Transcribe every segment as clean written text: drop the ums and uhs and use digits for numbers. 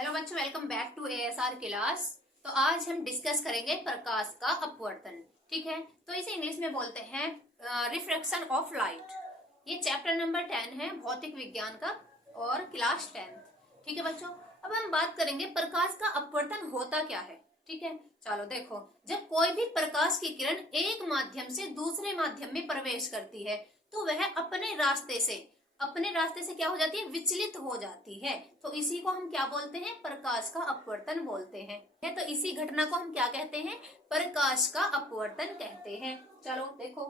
Hello बच्चों, welcome back to ASR class. तो आज हम डिस्कस करेंगे प्रकाश का अपवर्तन। ठीक है, तो इसे इंग्लिश में बोलते हैं रिफ्रैक्शन ऑफ लाइट। ये चैप्टर नंबर 10 है भौतिक विज्ञान का और क्लास 10th। ठीक है बच्चों, अब हम बात करेंगे प्रकाश का अपवर्तन होता क्या है। ठीक है, चलो देखो, जब कोई भी प्रकाश की किरण एक माध्यम से दूसरे माध्यम में प्रवेश करती है तो वह अपने रास्ते से क्या हो जाती है, विचलित हो जाती है। तो इसी को हम क्या बोलते हैं, प्रकाश का अपवर्तन बोलते हैं। तो इसी घटना को हम क्या कहते हैं, प्रकाश का अपवर्तन कहते हैं। चलो देखो,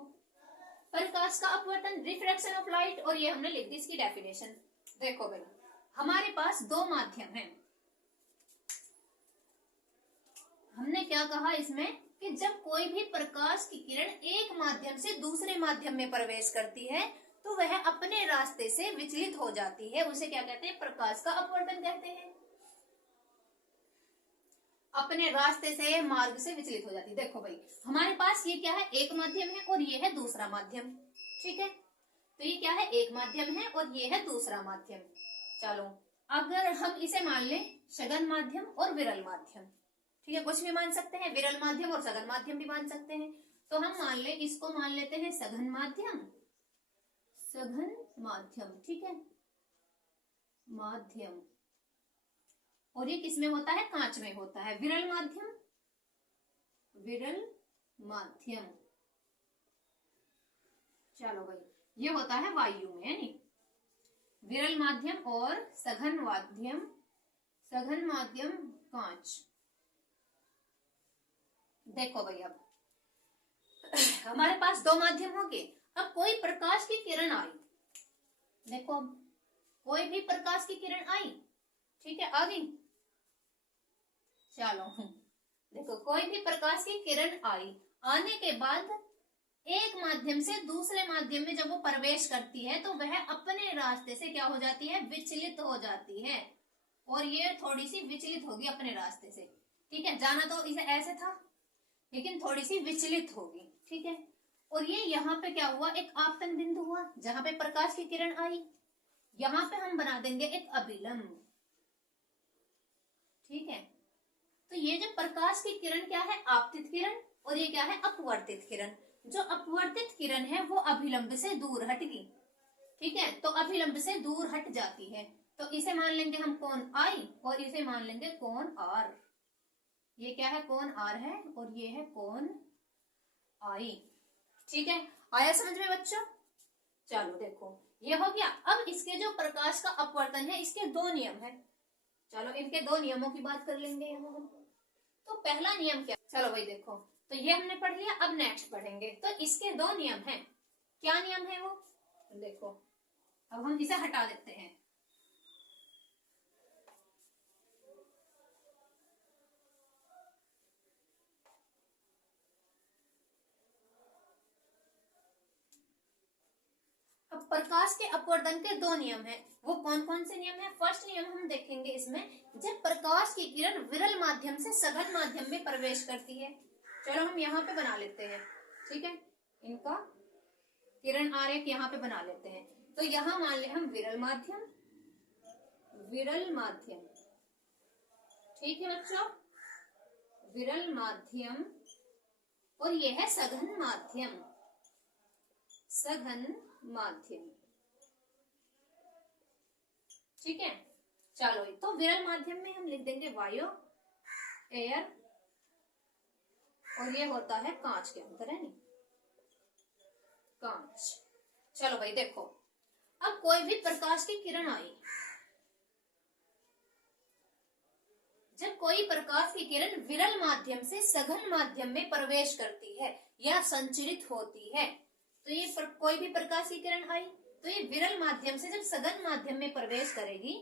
प्रकाश का अपवर्तन, रिफ्रैक्शन ऑफ लाइट, और ये हमने लिख दी इसकी डेफिनेशन। देखो भाई, हमारे पास दो माध्यम हैं। हमने क्या कहा इसमें कि जब कोई भी प्रकाश की किरण एक माध्यम से दूसरे माध्यम में प्रवेश करती है तो वह अपने रास्ते से विचलित हो जाती है। उसे क्या कहते हैं, प्रकाश का अपवर्तन कहते हैं। अपने रास्ते से, मार्ग से विचलित हो जाती है। देखो भाई, हमारे पास ये क्या है, एक माध्यम है और ये है दूसरा माध्यम। ठीक है, तो ये क्या है, एक माध्यम है और ये है दूसरा माध्यम। चलो, अगर हम इसे मान लें सघन माध्यम और विरल माध्यम, ठीक है, कुछ भी मान सकते हैं, विरल माध्यम और सघन माध्यम भी मान सकते हैं। तो हम मान ले, इसको मान लेते हैं सघन माध्यम, सघन माध्यम। ठीक है, माध्यम, और ये किसमें होता है, कांच में होता है। विरल माध्यम, विरल माध्यम, चलो भाई, ये होता है वायु में, यानी विरल माध्यम और सघन माध्यम, सघन माध्यम कांच। देखो भाई, अब हमारे पास दो माध्यम हो गए। अब कोई प्रकाश की किरण आई, देखो अब कोई भी प्रकाश की किरण आई, ठीक है, आ गई। चलो देखो, कोई भी प्रकाश की किरण आई, आने के बाद एक माध्यम से दूसरे माध्यम में जब वो प्रवेश करती है तो वह अपने रास्ते से क्या हो जाती है, विचलित हो जाती है। और ये थोड़ी सी विचलित होगी अपने रास्ते से। ठीक है, जाना तो इसे ऐसे था लेकिन थोड़ी सी विचलित होगी। ठीक है, और ये यहाँ पे क्या हुआ, एक आपतन बिंदु हुआ जहां पे प्रकाश की किरण आई। यहाँ पे हम बना देंगे एक अभिलंब। ठीक है, तो ये जो प्रकाश की किरण क्या है, आपतित किरण, और ये क्या है, अपवर्तित किरण। जो अपवर्तित किरण है वो अभिलंब से दूर हट गई। ठीक है, तो अभिलंब से दूर हट जाती है, तो इसे मान लेंगे हम कोण आई और इसे मान लेंगे कोण आर। ये क्या है, कोण आर है और ये है कोण आई। ठीक है, आया समझ में बच्चों। चलो देखो, ये हो गया। अब इसके जो प्रकाश का अपवर्तन है, इसके दो नियम है। चलो इनके दो नियमों की बात कर लेंगे यहाँ हम। तो पहला नियम क्या, चलो भाई देखो, तो ये हमने पढ़ लिया। अब नेक्स्ट पढ़ेंगे। तो इसके दो नियम हैं। क्या नियम है वो, देखो, अब हम इसे हटा देते हैं। अब प्रकाश के अपवर्तन के दो नियम हैं। वो कौन कौन से नियम हैं? फर्स्ट नियम हम देखेंगे इसमें, जब प्रकाश की किरण विरल माध्यम से सघन माध्यम में प्रवेश करती है। चलो हम यहाँ पे बना लेते हैं। ठीक है, इनका किरण आरेख यहाँ पे बना लेते हैं। तो यहाँ मान ले हम विरल माध्यम, विरल माध्यम। ठीक है बच्चों, विरल माध्यम, और ये है सघन माध्यम, सघन माध्यम। ठीक है, चलो तो विरल माध्यम में हम लिख देंगे वायु, एयर, और ये होता है कांच के अंदर, है नहीं, कांच। चलो भाई देखो, अब कोई भी प्रकाश की किरण आई, जब कोई प्रकाश की किरण विरल माध्यम से सघन माध्यम में प्रवेश करती है या संचरित होती है, तो ये कोई भी प्रकाश की किरण आई तो ये विरल माध्यम से जब सघन माध्यम में प्रवेश करेगी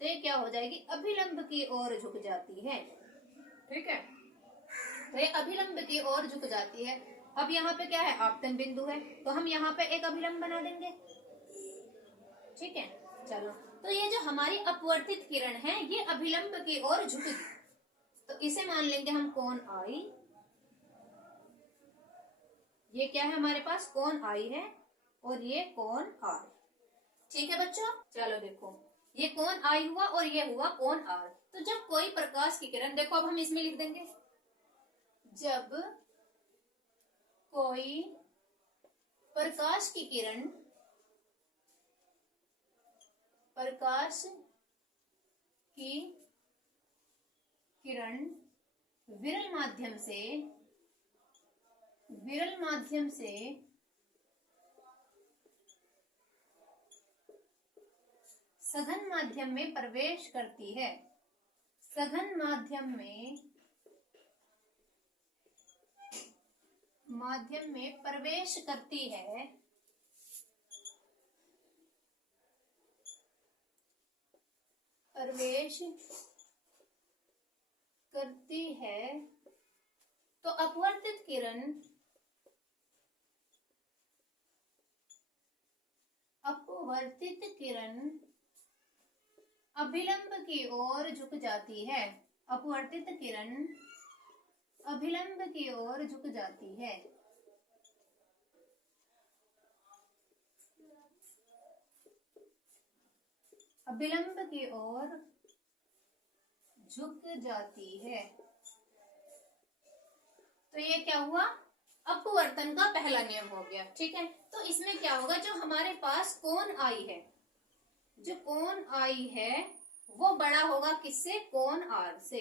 तो ये क्या हो जाएगी, अभिलंब की ओर झुक जाती है। ठीक है, तो ये अभिलंब की ओर झुक जाती है। अब यहाँ पे क्या है, आपतन बिंदु है, तो हम यहाँ पे एक अभिलंब बना देंगे। ठीक है, चलो, तो ये जो हमारी अपवर्तित किरण है ये अभिलंब की ओर झुकेगी, तो इसे मान लेंगे हम कोण आई। ये क्या है, हमारे पास कोण आई है और ये कोण आर। ठीक है बच्चों, चलो देखो, ये कौन आई हुआ और ये हुआ कौन आर। तो जब कोई प्रकाश की किरण, देखो अब हम इसमें लिख देंगे, जब कोई प्रकाश की किरण, प्रकाश की किरण विरल माध्यम से सघन माध्यम में प्रवेश करती है, सघन माध्यम में प्रवेश करती है, तो अपवर्तित किरण अभिलंब की ओर झुक जाती है, अपवर्तित किरण अभिलंब की ओर झुक जाती है। अभिलंब की ओर झुक जाती है। तो ये क्या हुआ, अपवर्तन का पहला नियम हो गया। ठीक है, तो इसमें क्या होगा, जो हमारे पास कोण आई है, जो कोण आई है वो बड़ा होगा किससे, कोण आर से।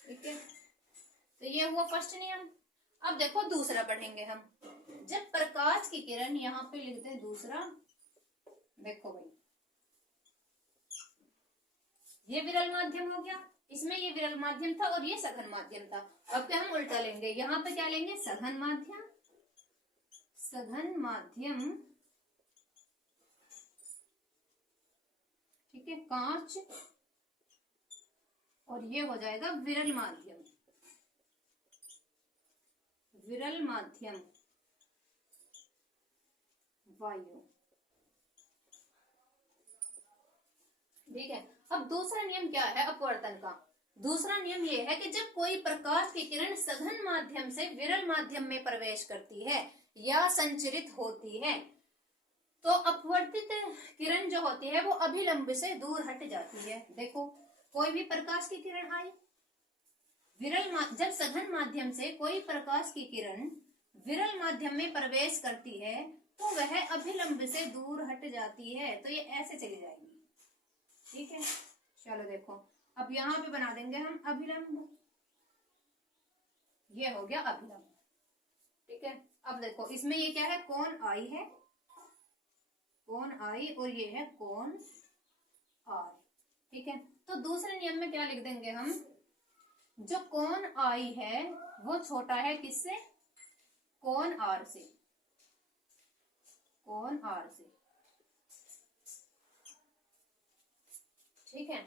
ठीक है, तो ये हुआ फर्स्ट नियम। अब देखो दूसरा पढ़ेंगे हम। जब प्रकाश की किरण, यहाँ पे लिखते हैं दूसरा, देखो भाई ये विरल माध्यम हो गया, इसमें ये विरल माध्यम था और ये सघन माध्यम था। अब क्या हम उल्टा लेंगे, यहाँ पे क्या लेंगे, सघन माध्यम, सघन माध्यम, ठीक है, कांच, और ये हो जाएगा विरल माध्यम, विरल माध्यम वायु। ठीक है, अब दूसरा नियम क्या है अपवर्तन का, दूसरा नियम ये है कि जब कोई प्रकाश की किरण सघन माध्यम से विरल माध्यम में प्रवेश करती है या संचरित होती है, तो अपवर्तित किरण जो होती है वो अभिलंब से दूर हट जाती है। देखो कोई भी प्रकाश की किरण आई, जब सघन माध्यम से कोई प्रकाश की किरण विरल माध्यम में प्रवेश करती है तो वह अभिलंब से दूर हट जाती है, तो ये ऐसे चली जाएगी। ठीक है, चलो देखो अब यहाँ पे बना देंगे हम अभिलंब, ये हो गया अभिलंब। ठीक है, अब देखो इसमें ये क्या है, कोण आई है, कोण आई, और ये है कोण आर। ठीक है, तो दूसरे नियम में क्या लिख देंगे हम, जो कोण आई है वो छोटा है किससे, कोण आर से, कोण आर से। ठीक है,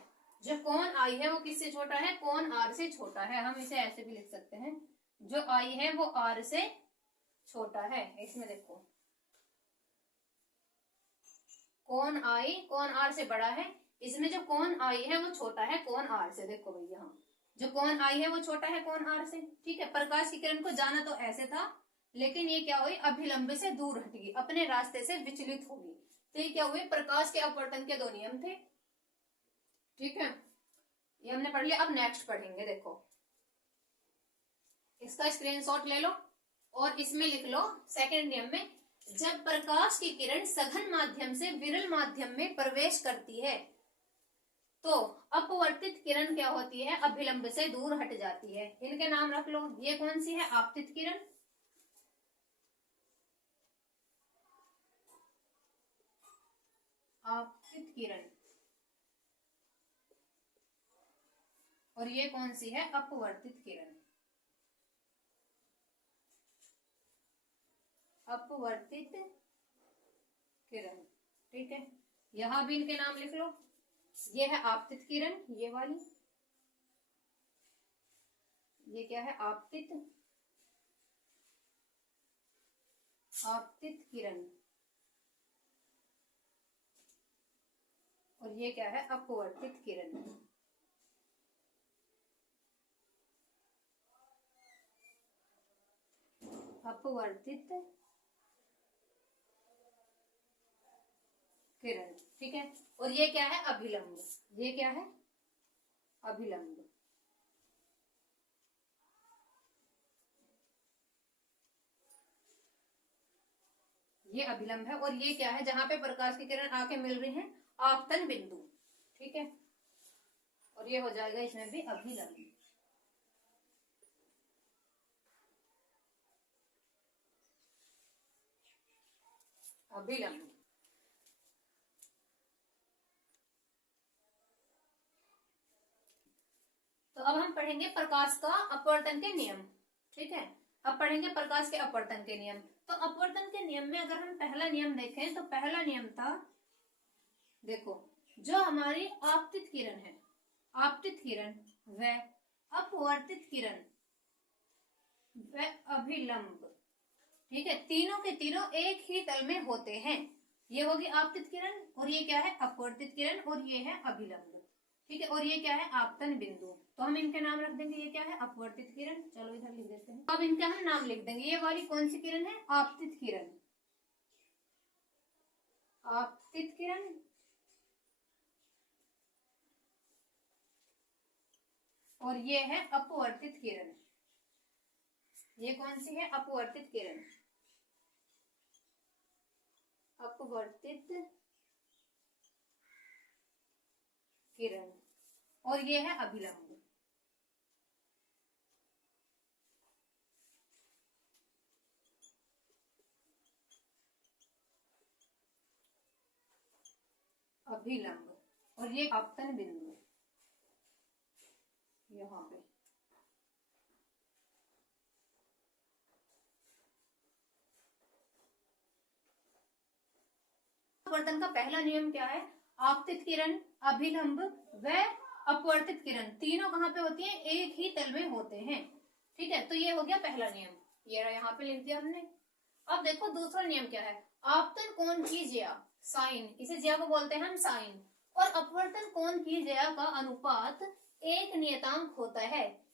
जो कोण आई है वो किससे छोटा है, कोण आर से छोटा है। हम इसे ऐसे भी लिख सकते हैं, जो आई है वो आर से छोटा है। इसमें देखो कोण आई कोण आर से बड़ा है, इसमें जो कोण आई है वो छोटा है कोण आर से। देखो भाई यहाँ जो कोण आई है वो छोटा है कोण आर से। ठीक है, प्रकाश की किरण को जाना तो ऐसे था, लेकिन ये क्या हुई, अभिलंब से दूर हटेगी, अपने रास्ते से विचलित होगी। तो ये क्या हुई, प्रकाश के अपवर्तन के दो नियम थे। ठीक है, ये हमने पढ़ लिया। अब नेक्स्ट पढ़ेंगे, देखो इसका स्क्रीनशॉट ले लो और इसमें लिख लो सेकंड नियम में, जब प्रकाश की किरण सघन माध्यम से विरल माध्यम में प्रवेश करती है तो अपवर्तित किरण क्या होती है, अभिलंब से दूर हट जाती है। इनके नाम रख लो, ये कौन सी है, आपतित किरण, आपतित किरण, और ये कौन सी है, अपवर्तित किरण, अपवर्तित किरण। ठीक है, यहां भी इनके नाम लिख लो, ये है आपतित किरण, ये वाली, ये क्या है, आपतित, आपतित किरण, और ये क्या है, अपवर्तित किरण। अपवर्तित किरण। ठीक है। और ये क्या है? अभिलंब। ये क्या है? अभिलंब। ये अभिलंब है। और ये क्या है? जहां पे प्रकाश की किरण आके मिल रही है, आपतन बिंदु। ठीक है। और ये हो जाएगा इसमें भी अभिलंब। अभिलंब। तो अब हम पढ़ेंगे प्रकाश का अपवर्तन के नियम। ठीक है। अब पढ़ेंगे प्रकाश के अपवर्तन के नियम। तो अपवर्तन के नियम में अगर हम पहला नियम देखें तो पहला नियम था, देखो, जो हमारी आपतित किरण है, आपतित किरण व अपवर्तित किरण व अभिलंब, ठीक है, तीनों के तीनों एक ही तल में होते हैं। ये होगी आपतित किरण, और ये क्या है? अपवर्तित किरण, और ये है अभिलंब। ठीक है। और ये क्या है? आपतन बिंदु। तो हम इनके नाम रख देंगे। ये क्या है? अपवर्तित किरण। चलो इधर लिख देते हैं। अब इनका हम नाम लिख देंगे। ये वाली कौन सी किरण है? आपतित किरण। आपतित किरण। और ये है अपवर्तित किरण। ये कौन सी है? अपवर्तित किरण। अपवर्तित किरण। और ये है अभिलंब। अभिलंब। और ये आपतन बिंदु यहाँ पे। अपवर्तन का पहला नियम क्या है? आपतित किरण, अभिलंब व अपवर्तित किरण तीनों कहाँ पे होती हैं? एक ही तल में होते हैं। ठीक है। तो ये हो गया पहला नियम। ये यहाँ पे लिख दिया हमने। अब देखो दूसरा नियम क्या है? आपतन कोण की ज्या, साइन, इसे ज्या को बोलते हैं हम साइन, और अपवर्तन कोण की ज्या का अनुपात एक नियतांक होता है,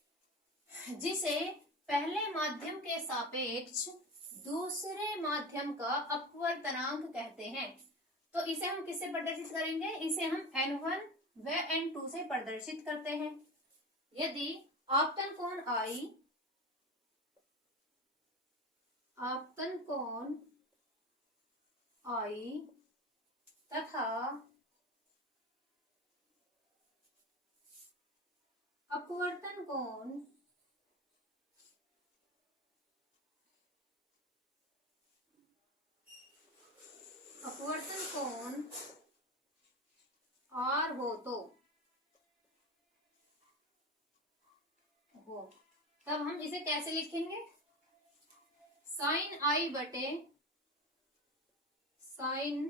जिसे पहले माध्यम के सापेक्ष दूसरे माध्यम का अपवर्तनांक कहते हैं। तो इसे हम किससे प्रदर्शित करेंगे? इसे हम n1 व n2 से प्रदर्शित करते हैं। यदि आपतन कोण I, आपतन कोण I तथा अपवर्तन कोण R हो तब हम इसे कैसे लिखेंगे? साइन I बटे साइन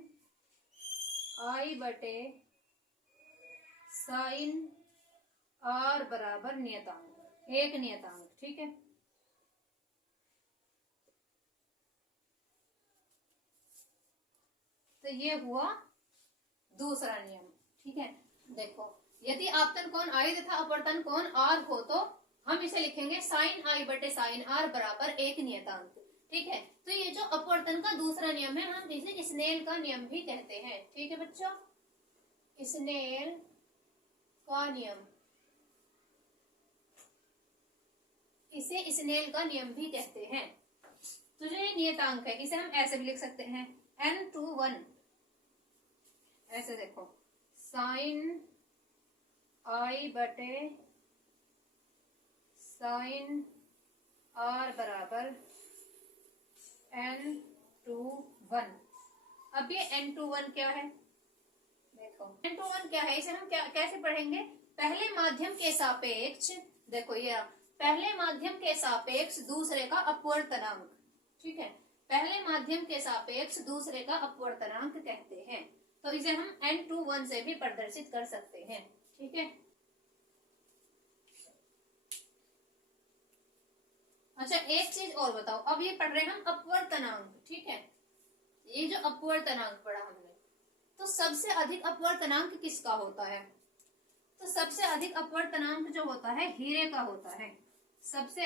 R बराबर नियतांक, एक नियतांक। ठीक है। तो ये हुआ दूसरा नियम। ठीक है। देखो, यदि आपतन कोण I तथा अपवर्तन कोण R हो तो हम इसे लिखेंगे साइन I बटे साइन R बराबर एक नियतांक। ठीक है। तो ये जो अपवर्तन का दूसरा नियम है, हम इसे स्नेल का नियम भी कहते हैं। ठीक है बच्चों, स्नेल का नियम, इसे स्नेल का नियम भी कहते हैं। तो जो ये नियतांक है इसे हम ऐसे भी लिख सकते हैं, n21, ऐसे देखो, साइन I बटे साइन R बराबर n21। अब ये n21 क्या है? देखो n21 क्या है, इसे हम कैसे पढ़ेंगे? पहले माध्यम के सापेक्ष, देखो ये पहले माध्यम के सापेक्ष दूसरे का अपवर्तनांक। ठीक है। पहले माध्यम के सापेक्ष दूसरे का अपवर्तनांक कहते हैं। तो इसे हम n21 से भी प्रदर्शित कर सकते हैं। ठीक है। अच्छा, एक चीज और बताओ, अब ये पढ़ रहे हैं हम अपवर्तनांक। ठीक है। ये जो अपवर्तनांक पढ़ा हमने, तो सबसे अधिक अपवर्तनांक किसका होता है? तो सबसे अधिक अपवर्तनांक जो होता है हीरे का होता है। सबसे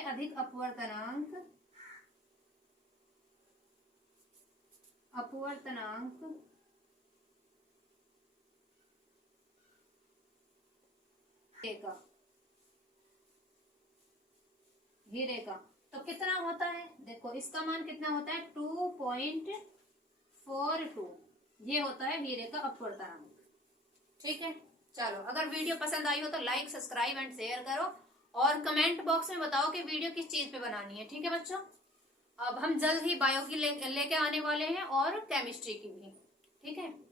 अधिक अपवर्तनांक अपवर्तनांक हीरे का तो कितना होता है, देखो इसका मान कितना होता है 2.42, ये होता है हीरे का अपवर्तनांक। ठीक है, चलो अगर वीडियो पसंद आई हो तो लाइक सब्सक्राइब एंड शेयर करो और कमेंट बॉक्स में बताओ कि वीडियो किस चीज पे बनानी है। ठीक है बच्चों, अब हम जल्द ही बायो की लेके आने वाले हैं और केमिस्ट्री की भी। ठीक है।